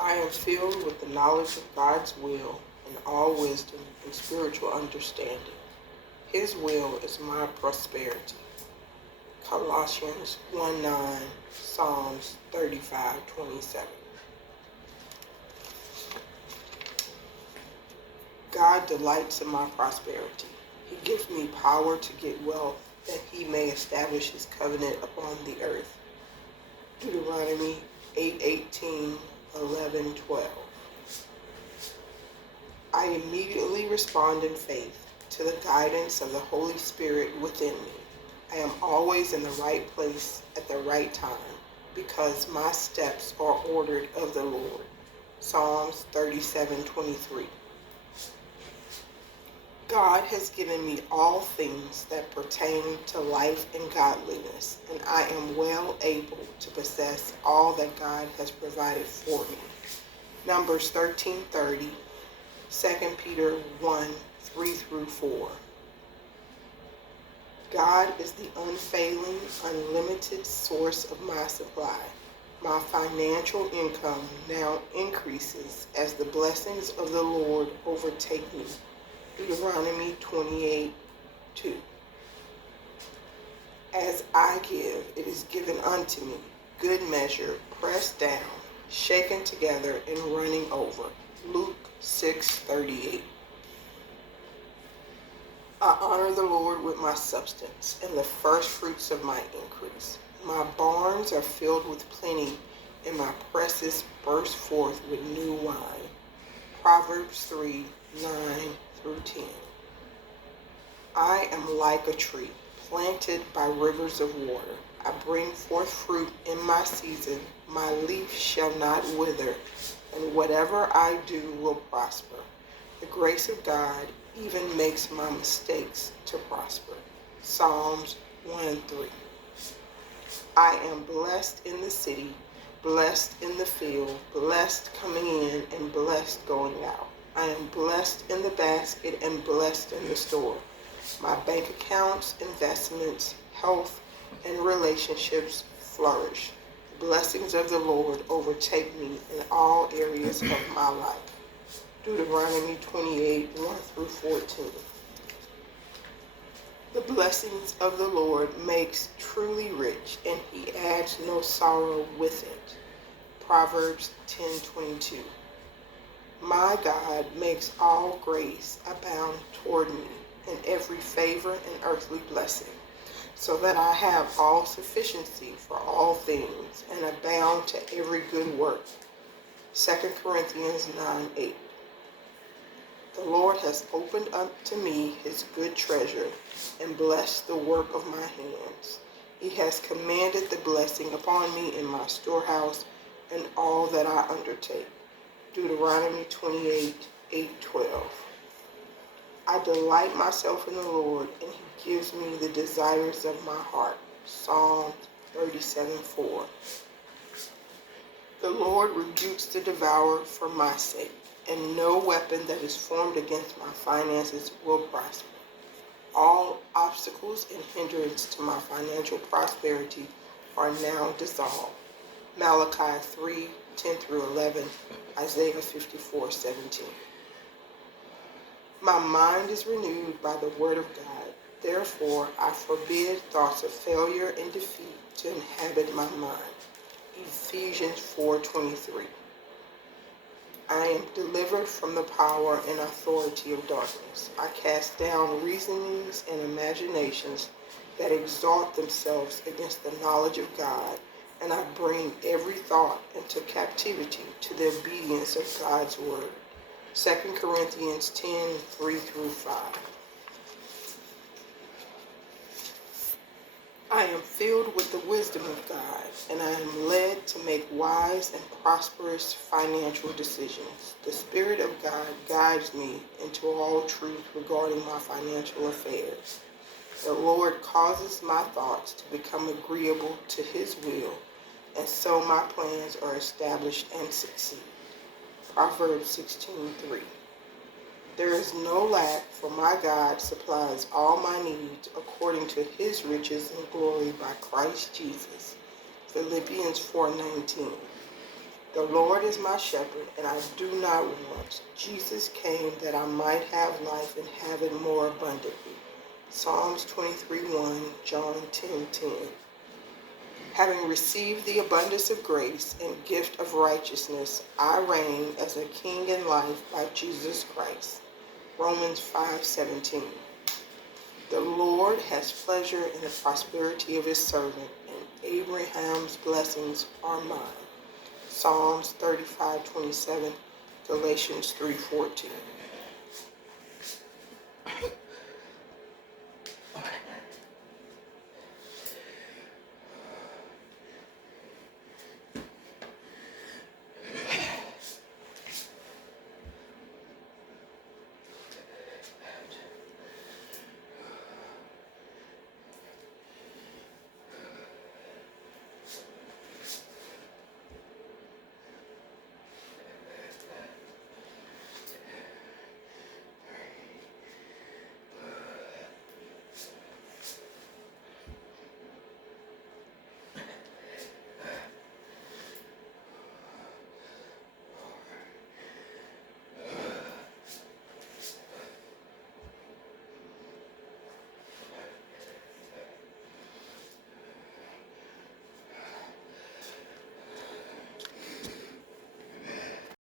I am filled with the knowledge of God's will and all wisdom and spiritual understanding. His will is my prosperity. Colossians 1:9, Psalms 35:27. God delights in my prosperity. He gives me power to get wealth, that he may establish his covenant upon the earth. Deuteronomy 8:18, 11, 12. I immediately respond in faith to the guidance of the Holy Spirit within me. I am always in the right place at the right time because my steps are ordered of the Lord. Psalms 37:23. God has given me all things that pertain to life and godliness, and I am well able to possess all that God has provided for me. Numbers 13:30, 2 Peter 1:3-4. God is the unfailing, unlimited source of my supply. My financial income now increases as the blessings of the Lord overtake me. Deuteronomy 28:2. As I give, it is given unto me, good measure, pressed down, shaken together, and running over. Luke 6:38. I honor the Lord with my substance and the first fruits of my increase. My barns are filled with plenty, and my presses burst forth with new wine. Proverbs 3:9-10. I am like a tree planted by rivers of water. I bring forth fruit in my season. My leaf shall not wither, and whatever I do will prosper. The grace of God even makes my mistakes to prosper. Psalms 1:3. I am blessed in the city, blessed in the field, blessed coming in, and blessed going out. I am blessed in the basket and blessed in the store. My bank accounts, investments, health, and relationships flourish. The blessings of the Lord overtake me in all areas of my life. Deuteronomy 28:1-14. The blessings of the Lord makes truly rich, and he adds no sorrow with it. Proverbs 10:22. My God makes all grace abound toward me, in every favor and earthly blessing, so that I have all sufficiency for all things, and abound to every good work. 2 Corinthians 9:8. The Lord has opened up to me his good treasure, and blessed the work of my hands. He has commanded the blessing upon me in my storehouse and all that I undertake. Deuteronomy 28:8-12. I delight myself in the Lord, and he gives me the desires of my heart. Psalm 37:4. The Lord rebukes the devourer for my sake, and no weapon that is formed against my finances will prosper. All obstacles and hindrance to my financial prosperity are now dissolved. Malachi 3:10-11, Isaiah 54:17. My mind is renewed by the word of God. Therefore, I forbid thoughts of failure and defeat to inhabit my mind. Ephesians 4:23. I am delivered from the power and authority of darkness. I cast down reasonings and imaginations that exalt themselves against the knowledge of God, and I bring every thought into captivity to the obedience of God's word. 2 Corinthians 10:3-5. I am filled with the wisdom of God, and I am led to make wise and prosperous financial decisions. The Spirit of God guides me into all truth regarding my financial affairs. The Lord causes my thoughts to become agreeable to his will, and so my plans are established and succeed. Proverbs 16:3. There is no lack, for my God supplies all my needs according to his riches and glory by Christ Jesus. Philippians 4:19. The Lord is my shepherd, and I do not want. Jesus came that I might have life and have it more abundantly. Psalms 23:1, John 10:10. Having received the abundance of grace and gift of righteousness, I reign as a king in life by Jesus Christ. Romans 5:17. The Lord has pleasure in the prosperity of his servant, and Abraham's blessings are mine. Psalms 35:27, Galatians 3:14.